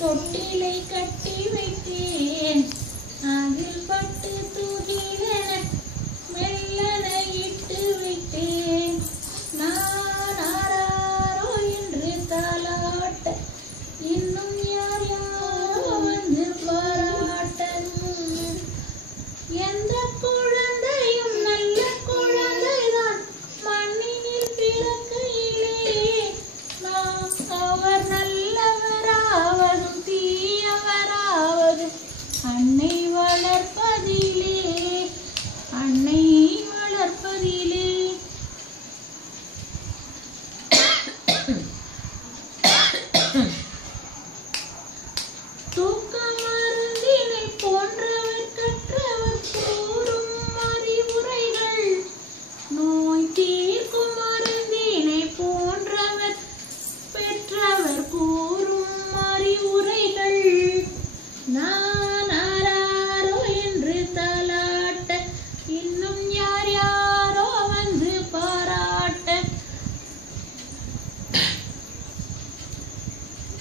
தொட்டிலை கட்டி வைத்தேன் அதில் பட்டு தூகிலென மெல்லன இட்டு வைத்தேன் நான் ஆராரோ என்று தாலாட்ட இன்னும் யார் யாரோ வந்து பாராட்ட எந்த குழந்தையும் நல்ல குழந்தைதான் மண்ணினில் பிறக்கையிலே அவர் நல்லவராவதும் தீயவராவதும் அன்னை வளர்ப்பதிலே அன்னை வளர்ப்பதிலே தூக்க மருந்தினை போன்றவர் கற்றவர் கூறும் அறிவுரைகள் நோய் தீர்க்கும் மருந்தினை போன்றவர் பெற்றவர் கூறும் அறிவுரைகள் நான் ஆராரோ என்று தாலாட்ட இன்னும் யார் யாரோ வந்து பாராட்ட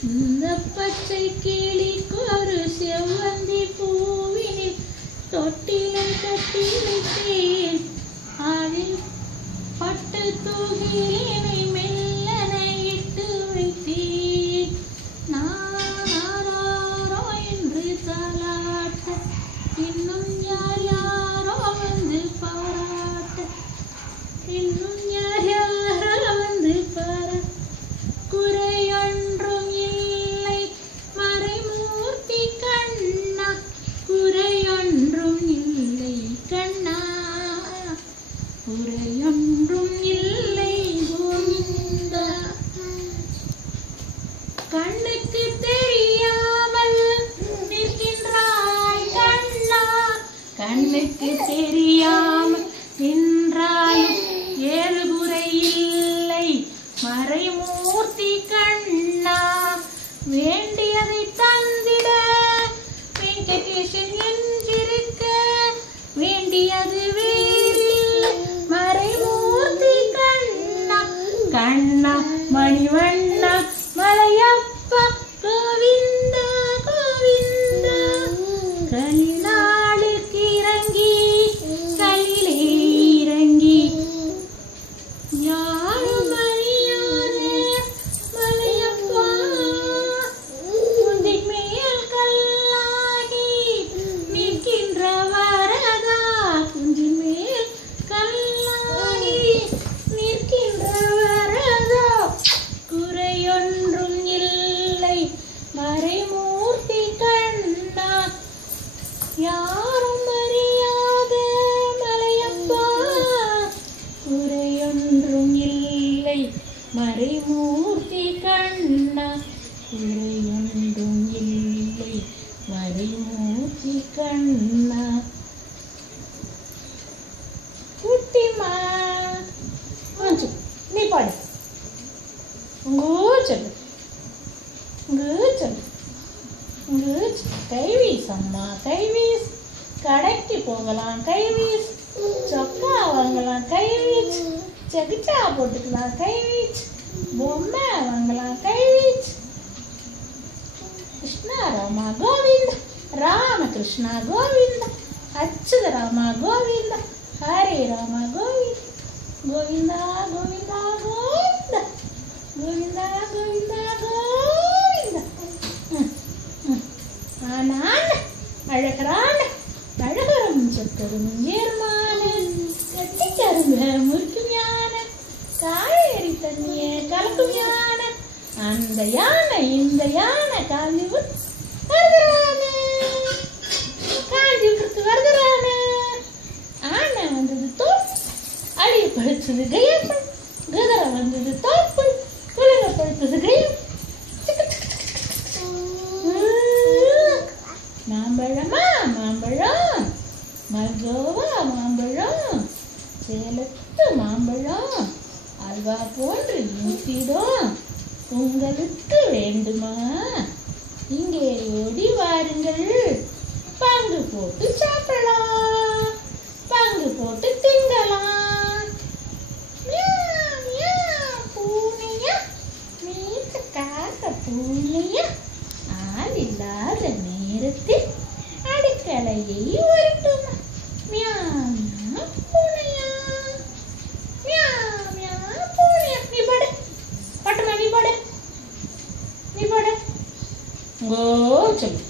இந்த பச்சை கிளிக்கு ஒரு செவ்வந்தி பூவினில் தொட்டிலை கட்டி வைத்தேன் அதில் பட்டு தூகிலினை மெல்லன இட்டு வைத்தேன் நான் ஆராரோ என்று தாலாட்ட இன்னும் யார் யாரோ வந்து பாராட்ட இன்னும் யார் யாரோ வந்து பாராட்ட குறையொன்றும் இல்லை மறைமூர்த்தி கண்ணா குறையொன்றும் இல்லை கண்ணா குறையொன்றும் இல்லை கோவிந்தா கண்ணுக்கு தெரியாமல் நிற்கின்றாய் கண்ணா கண்ணுக்கு தெரியாமல் நின்றாலும் ஏழு குறை இல்லை மறைமூர்த்தி கண்ணா வேண்டியதை தந்திட வெங்கடேசன் என்றிருக்க வேண்டியது வேறில்லை மறைமூர்த்தி கண்ணா கண்ணா மணிவண்ணா மலையப்பா கோவிந்தா கோவிந்தா கலிநாளுக்கு இறங்கி கலிலே இறங்கி யாரும் அறியாத மலையப்பா உந்தை மேல் கல்லாகி நிற்கின்ற வரதா குஞ்சின் மேல் கல்லாகி நிற்கின்ற வரதா குறையொன்றும் இல்லை மறைமூர்த்தி கண்ணா யாரும் அறியாத மலையப்பா குறையொன்றும் இல்லை மறைமூர்த்தி கண்ணா குறையொன்றும் இல்லை மறைமூர்த்தி கண்ணா குட்டிமா நீ பாடு சொல்லு கைவீஸ் அம்மா கைவீஸ் கடைக்கு போகலாம் கைவீஸ் சொக்கா வாங்கலாம் கைவீச் செகுச்சா போட்டுக்கலாம் கைவீச் பொம்மை வாங்கலாம் கைவீச் கிருஷ்ணா ராமா கோவிந்த ராமகிருஷ்ணா கோவிந்த அச்சுத ராமா கோவிந்த ஹரே ராமா கோவிந்த கோவிந்தா கோவிந்தா கோவிந்த கோவிந்தா கோவிந்தா கோவிந்த ஆனான் அழகரான அழகரும் சொக்கரும் ஏர்மான கட்டிக்கருங்க முறுக்கும் யானை காவேரி தண்ணிய கலக்கும் யானை அந்த யானை இந்த யானை வருகிறான காஞ்சிபுரத்து வருகிறான ஆனை வந்தது தோப்பு அடிய பழுத்தது கையப்பன் குதிரை வந்தது தோப்பு குலக பழுத்தது கையம் மாம்பழமா மாம்பழம் மல்கோவா மாம்பழம் சேலத்து மாம்பழம் அல்வா போன்று இனிப்பிடும் உங்களுக்கு வேண்டுமா இங்கே ஓடி வாருங்கள் பங்கு போட்டு சாப்பிடலாம் பங்கு போட்டு திங்கலாம் பூனையா மீட்டு காக்க பூனையா ஆதி தலையை உருட்டுமா. மியா மியா பூனையா, மியா மியா பூனையா. நீ பாடு பட்டுமா, நீ பாடு, நீ பாடு. ஓ சொல்லு.